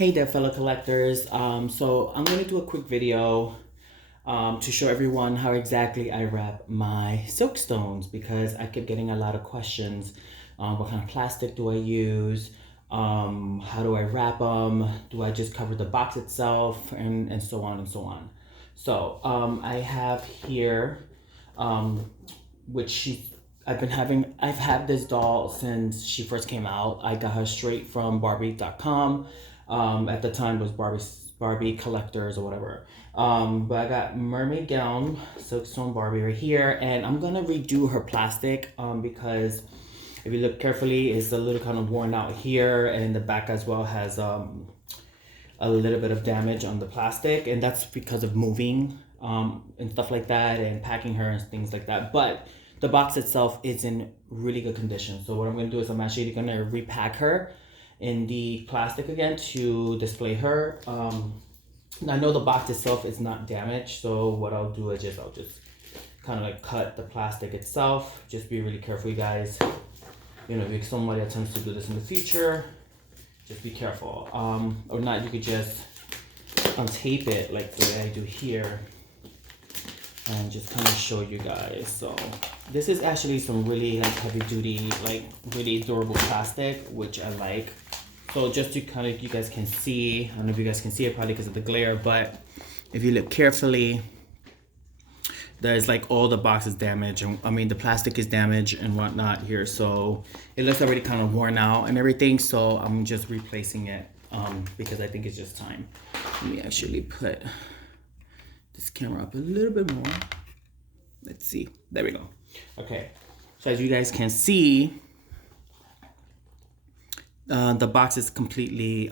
Hey there, fellow collectors. So I'm going to do a quick video to show everyone how exactly I wrap my Silkstones, because I kept getting a lot of questions. What kind of plastic do I use? How do I wrap them? Do I just cover the box itself? And so on and so on. So I have here, which I've had this doll since she first came out. I got her straight from Barbie.com. At the time it was Barbie collectors or whatever. But I got mermaid gown, Silkstone Barbie right here, and I'm gonna redo her plastic because if you look carefully, it's a little kind of worn out here, and the back as well has a little bit of damage on the plastic, and that's because of moving and stuff like that, and packing her and things like that. But the box itself is in really good condition. So what I'm gonna do is I'm actually gonna repack her in the plastic again to display her. I know the box itself is not damaged, so what I'll do is I'll just kind of like cut the plastic itself. Just be really careful, you guys. You know, if somebody attempts to do this in the future, just be careful. Or not, you could just untape it like the way I do here and just kind of show you guys. So this is actually some really like heavy duty, like really durable plastic, which I like. So just to kind of, you guys can see, I don't know if you guys can see it probably because of the glare, but if you look carefully, there's like all the box is damaged. I mean, the plastic is damaged and whatnot here. So it looks already kind of worn out and everything. So I'm just replacing it because I think it's just time. Let me actually put this camera up a little bit more. Let's see, there we go. Okay, so as you guys can see, the box is completely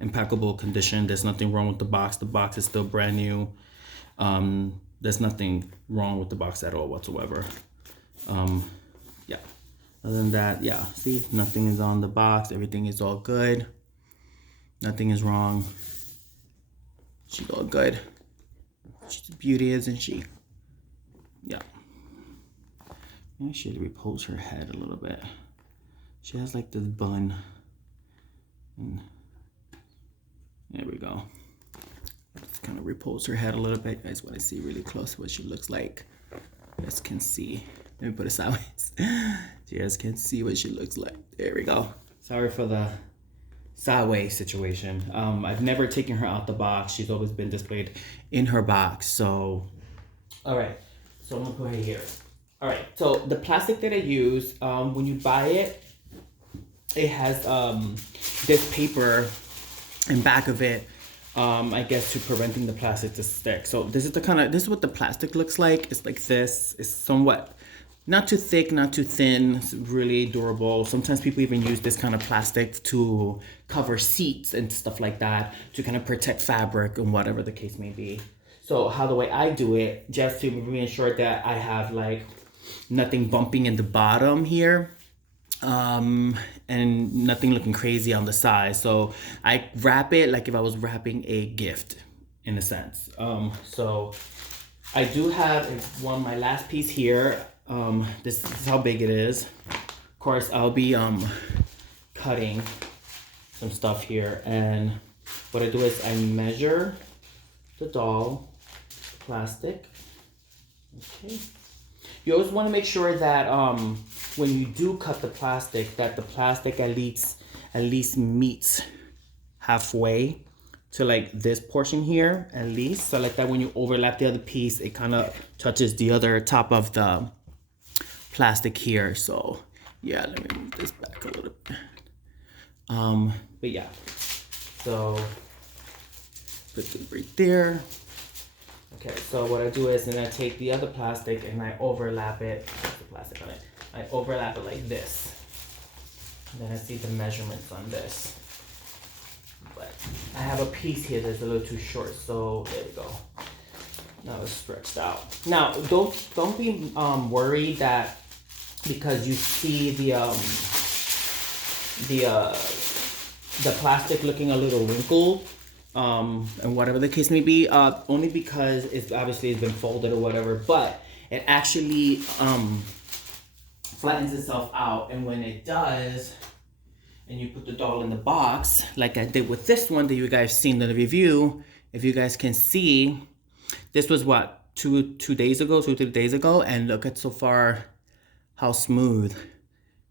impeccable condition. There's nothing wrong with the box. The box is still brand new. There's nothing wrong with the box at all whatsoever. Yeah, other than that, yeah, see, nothing is on the box. Everything is all good. Nothing is wrong. She's all good. She's a beauty, isn't she? Yeah. Actually, repose her head a little bit. She has like this bun. And there we go. Just kind of repose her head a little bit. You guys want to see really close what she looks like. You guys can see. Let me put it sideways. You guys can see what she looks like. There we go. Sorry for the sideways situation. I've never taken her out the box. She's always been displayed in her box. So, all right. So I'm gonna put her here. All right. So the plastic that I use, when you buy it, it has this paper in back of it, I guess, to preventing the plastic to stick. So this is what the plastic looks like. It's like this. It's somewhat not too thick, not too thin. It's really durable. Sometimes people even use this kind of plastic to cover seats and stuff like that, to kind of protect fabric and whatever the case may be. So how the way I do it, just to ensure that I have like nothing bumping in the bottom here, and nothing looking crazy on the side. So I wrap it like if I was wrapping a gift, in a sense. So I do have my last piece here. This is how big it is. Of course, I'll be cutting some stuff here, and what I do is I measure the doll plastic. Okay. You always want to make sure that when you do cut the plastic, that the plastic at least meets halfway to like this portion here, at least. So like that when you overlap the other piece, it kind of touches the other top of the plastic here. So yeah, let me move this back a little bit. But yeah, so put it right there. Okay, so what I do is then I take the other plastic and I overlap it. What's the plastic on it? I overlap it like this. And then I see the measurements on this. But I have a piece here that's a little too short, so there we go. Now it's stretched out. Now don't be worried that because you see the plastic looking a little wrinkled, and whatever the case may be, only because it's been folded or whatever, but it actually flattens itself out, and when it does, and you put the doll in the box, like I did with this one that you guys seen in the review. If you guys can see, this was what, two, 3 days ago, and look at so far how smooth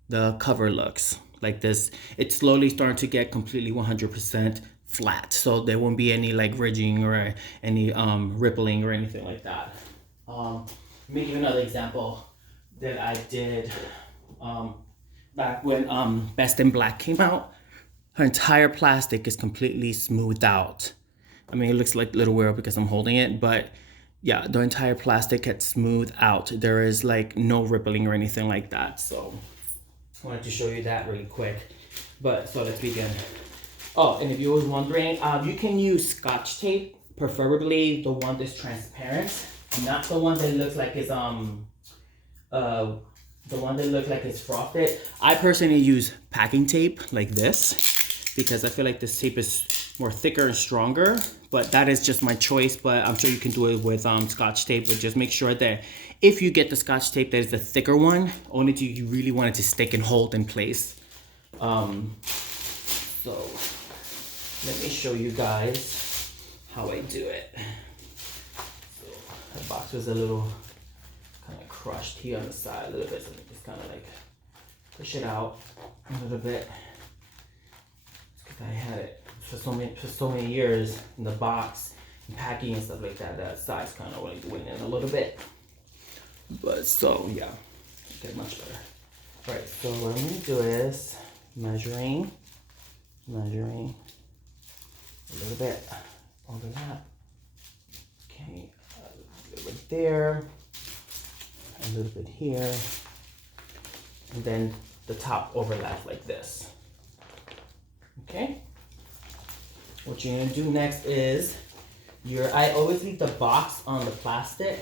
the cover looks. Like this, it's slowly starting to get completely 100% flat, so there won't be any like ridging or any rippling or anything like that. Let me give you another example that I did back when Best in Black came out. Her entire plastic is completely smoothed out. I mean, it looks like a little weird because I'm holding it, but yeah, the entire plastic gets smoothed out. There is like no rippling or anything like that. So I wanted to show you that really quick. But so let's begin. Oh, and if you was wondering, you can use Scotch tape, preferably the one that's transparent, not the one that looks like it's frosted. I personally use packing tape like this because I feel like this tape is more thicker and stronger, but that is just my choice. But I'm sure you can do it with Scotch tape, but just make sure that if you get the Scotch tape that is the thicker one, only if you really want it to stick and hold in place. So let me show you guys how I do it. So the box was a little kind of crushed here on the side a little bit, so just kind of like push it out a little bit. Because I had it for so many years in the box and packing and stuff like that. That side's kind of like went in a little bit, but so yeah, get much better. All right, so what I'm gonna do is measuring a little bit over that. Okay, a little bit there, a little bit here, and then the top overlaps like this. Okay. What you're gonna do next is I always leave the box on the plastic.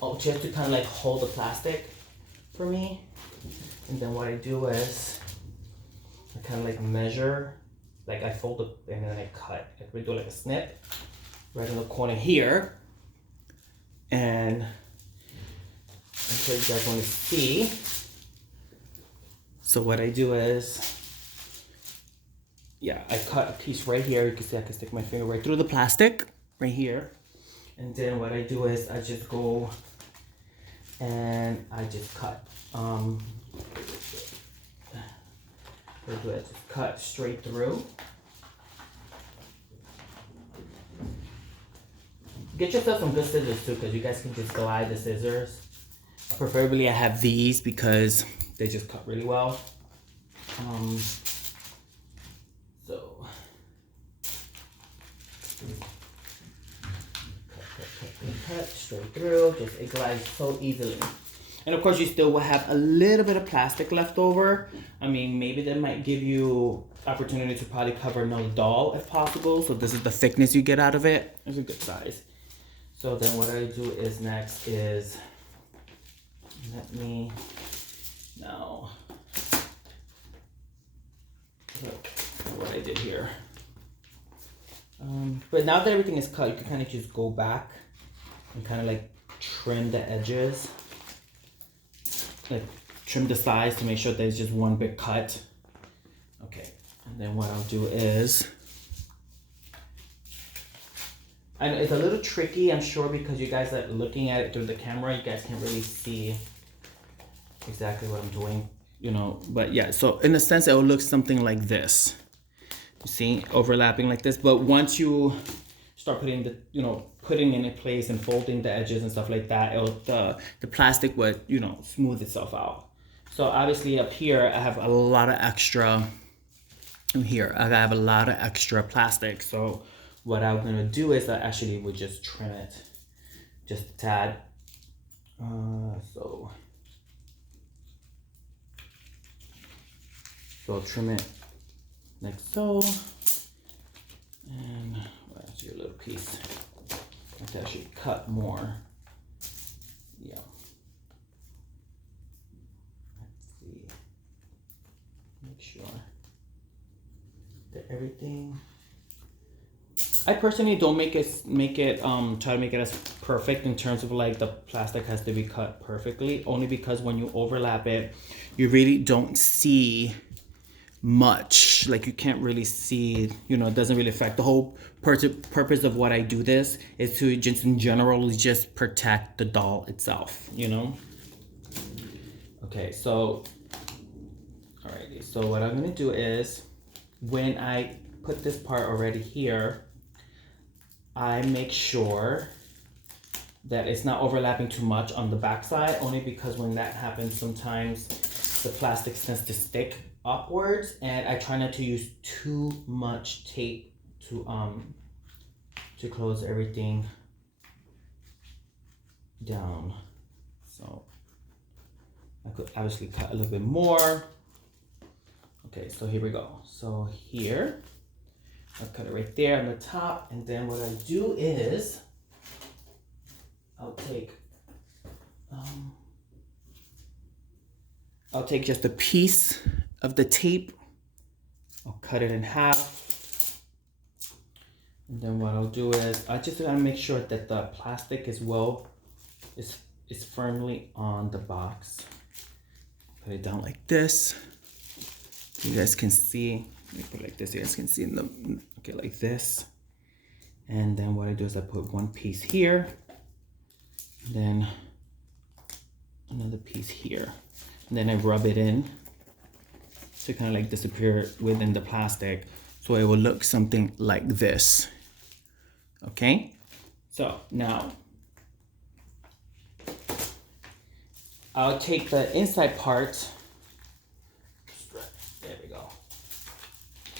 Oh, just to kind of like hold the plastic for me. And then what I do is I kind of like measure, like I fold it and then I cut. Like we do like a snip right in the corner here. And I'm sure you guys want to see. So what I do is, yeah, I cut a piece right here. You can see I can stick my finger right through the plastic right here. And then what I do is I just go and I just cut. What do I just cut straight through. Get yourself some good scissors too, because you guys can just glide the scissors. Preferably I have these because they just cut really well. So cut straight through, just it glides so easily. And of course you still will have a little bit of plastic left over. I mean, maybe that might give you opportunity to probably cover another doll if possible. So this is the thickness you get out of it. It's a good size. So then what I do is next is, let me now look what I did here. But now that everything is cut, you can kind of just go back and kind of like trim the edges, like trim the sides to make sure there's just one big cut. Okay, and then what I'll do is, and it's a little tricky, I'm sure, because you guys are looking at it through the camera, you guys can't really see exactly what I'm doing, you know, but yeah, so in a sense it will look something like this. You see, overlapping like this, but once you start putting the, you know, putting it in place and folding the edges and stuff like that, the plastic would, you know, smooth itself out. So obviously up here I have a lot of extra, here I have a lot of extra plastic. So what I'm gonna do is I actually would just trim it just a tad. So trim it like so, and that's your little piece. I have to actually cut more. Yeah. Let's see. Make sure that everything. I personally don't try to make it as perfect in terms of like the plastic has to be cut perfectly, only because when you overlap it, you really don't see much. Like you can't really see, you know, it doesn't really affect. The whole purpose of what I do this is to just in general just protect the doll itself, you know. Okay, so alrighty, so what I'm gonna do is when I put this part already here, I make sure that it's not overlapping too much on the back side, only because when that happens, sometimes the plastic tends to stick upwards, and I try not to use too much tape to close everything down. So I could obviously cut a little bit more. Okay, so here we go. So here, I'll cut it right there on the top, and then what I do is I'll take just a piece of the tape. I'll cut it in half. And then what I'll do is I just gotta make sure that the plastic is firmly on the box. Put it down like this. You guys can see. Let me put it like this. You guys can see in the okay, like this. And then what I do is I put one piece here, then another piece here, and then I rub it in to kind of like disappear within the plastic, so it will look something like this. Okay, so now I'll take the inside part. There we go.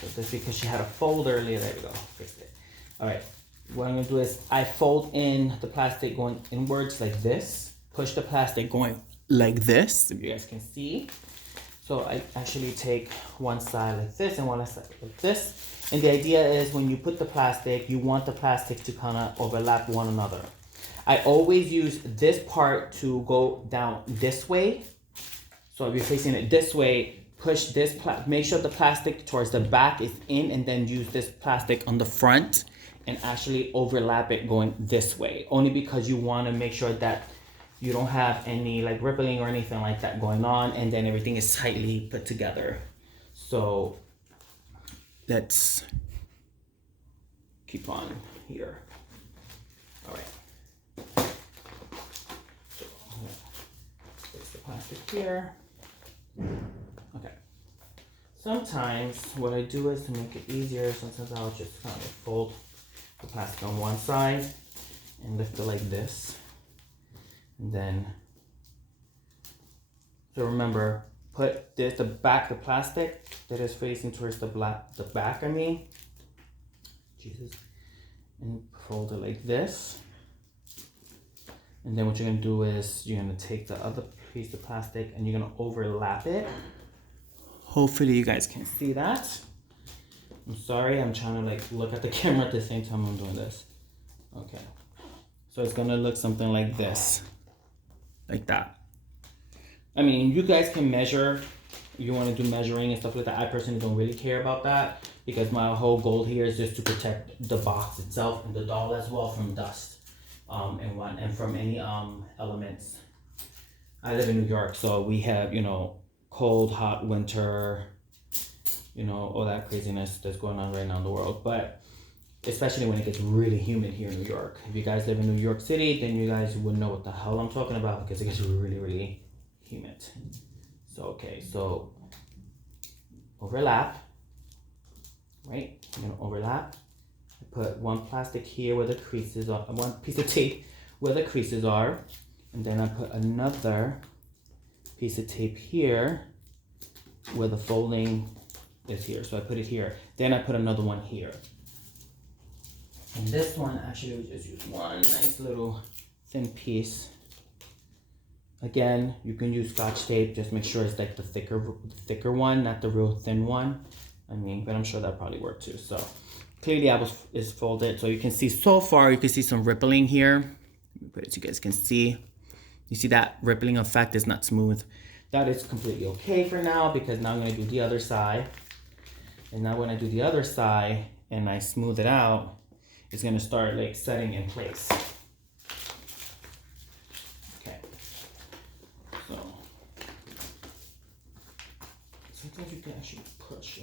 So this because she had a fold earlier. There we go. Fixed it. All right. What I'm gonna do is I fold in the plastic going inwards like this. Push the plastic going like this, if you guys can see. So I actually take one side like this and one side like this. And the idea is when you put the plastic, you want the plastic to kind of overlap one another. I always use this part to go down this way. So if you're facing it this way, push this, make sure the plastic towards the back is in, and then use this plastic on the front and actually overlap it going this way. Only because you want to make sure that you don't have any like rippling or anything like that going on, and then everything is tightly put together. So let's keep on here. All right. So place the plastic here. Okay. Sometimes what I do is to make it easier, sometimes I'll just kind of fold the plastic on one side and lift it like this. And then, so remember, put this, the plastic that is facing towards the back, Jesus, and fold it like this. And then what you're gonna do is you're gonna take the other piece of plastic and you're gonna overlap it. Hopefully you guys can see that. I'm sorry, I'm trying to like look at the camera at the same time I'm doing this. Okay, so it's gonna look something like this. Like that. I mean, you guys can measure. You want to do measuring and stuff like that. I personally don't really care about that because my whole goal here is just to protect the box itself and the doll as well from dust and from any elements. I live in New York, so we have, you know, cold, hot winter, you know, all that craziness that's going on right now in the world. But especially when it gets really humid here in New York. If you guys live in New York City, then you guys would know what the hell I'm talking about because it gets really, really humid. So, okay, so overlap, right? I'm gonna overlap. I put one plastic here where the creases are, one piece of tape where the creases are, and then I put another piece of tape here where the folding is here. So I put it here. Then I put another one here. And this one, actually, we just use one nice little thin piece. Again, you can use Scotch tape. Just make sure it's like the thicker one, not the real thin one. I mean, but I'm sure that probably worked too. So clearly, is folded. So you can see so far, you can see some rippling here. Let me put it so you guys can see. You see that rippling effect is not smooth. That is completely okay for now because now I'm going to do the other side. And now when I do the other side and I smooth it out, it's gonna start like setting in place. Okay. So sometimes you can actually push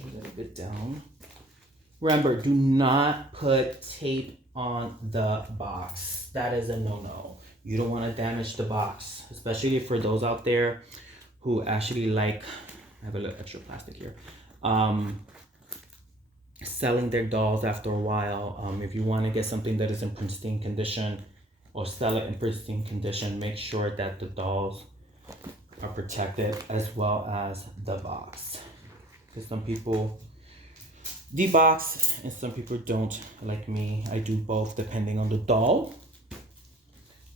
Remember, do not put tape on the box. That is a no-no. You don't want to damage the box, especially for those out there who actually like, I have a little extra plastic here, selling their dolls after a while. If you want to get something that is in pristine condition or sell it in pristine condition, make sure that the dolls are protected as well as the box. Because some people debox and some people don't. Like me, I do both depending on the doll.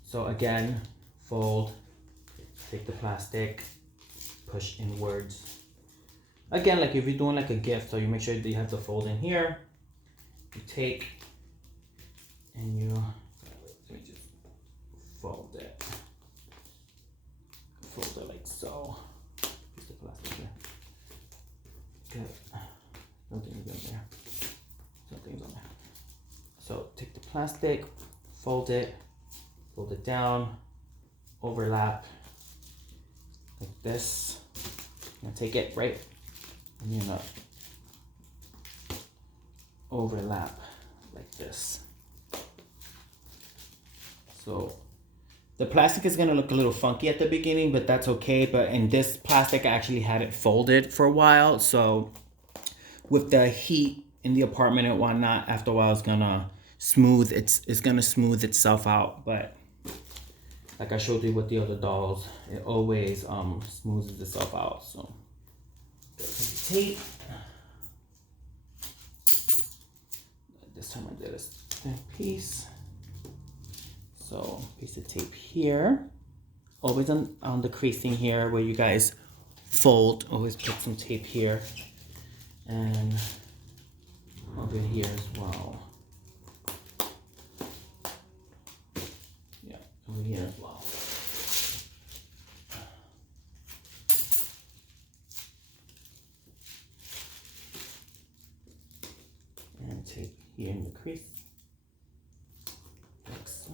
So again, fold, take the plastic, push inwards. Again, like if you're doing like a gift, so you make sure that you have the fold in here. You take and you, let me just fold it. Fold it like so. Piece of plastic here. Good. Something's in there. Something's on there. So take the plastic, fold it down, overlap like this. Now take it right, and you're gonna overlap like this. So the plastic is gonna look a little funky at the beginning, but that's okay. But in this plastic, I actually had it folded for a while. So with the heat in the apartment and whatnot, after a while it's gonna smooth, it's gonna smooth itself out. But like I showed you with the other dolls, it always smooths itself out. So tape. This time I did a thin piece. So piece of tape here. Always on the creasing here where you guys fold, always put some tape here. And over here as well. Yeah, over here as well. And tape here in the crease. Like so.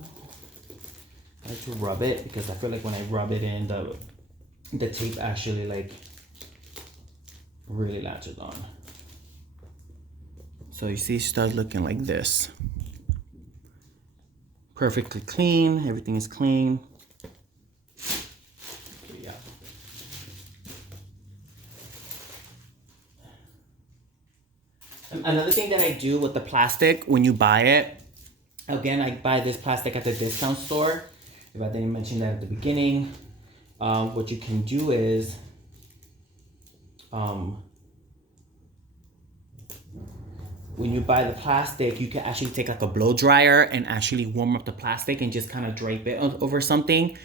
I like to rub it because I feel like when I rub it in, the tape actually like really latches on. So you see, start looking like this. Perfectly clean, everything is clean. Yeah. Another thing that I do with the plastic, when you buy it, again, I buy this plastic at the discount store. If I didn't mention that at the beginning, what you can do is, when you buy the plastic, you can actually take like a blow dryer and actually warm up the plastic and just kind of drape it over something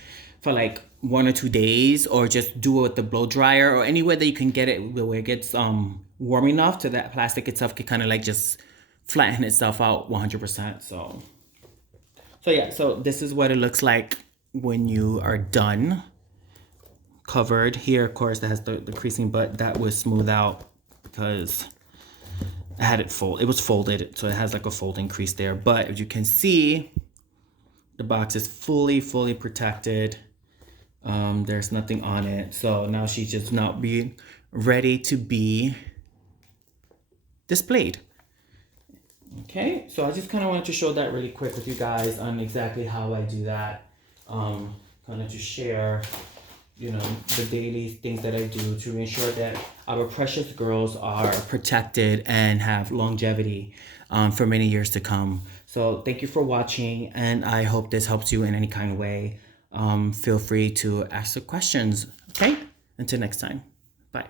for like 1 or 2 days, or just do it with the blow dryer or anywhere that you can get it where it gets warm enough to that plastic itself can kind of like just flatten itself out 100%. So yeah, so this is what it looks like when you are done. Covered here, of course, that has the creasing, but that was smooth out because I had it fold. It was folded, so it has like a folding crease there. But as you can see, the box is fully protected. There's nothing on it. So now she's just not being ready to be displayed. Okay, so I just kind of wanted to show that really quick with you guys on exactly how I do that. Kind of to share, you know, the daily things that I do to ensure that our precious girls are protected and have longevity for many years to come. So thank you for watching, and I hope this helps you in any kind of way. Feel free to ask the questions. Okay, until next time, bye.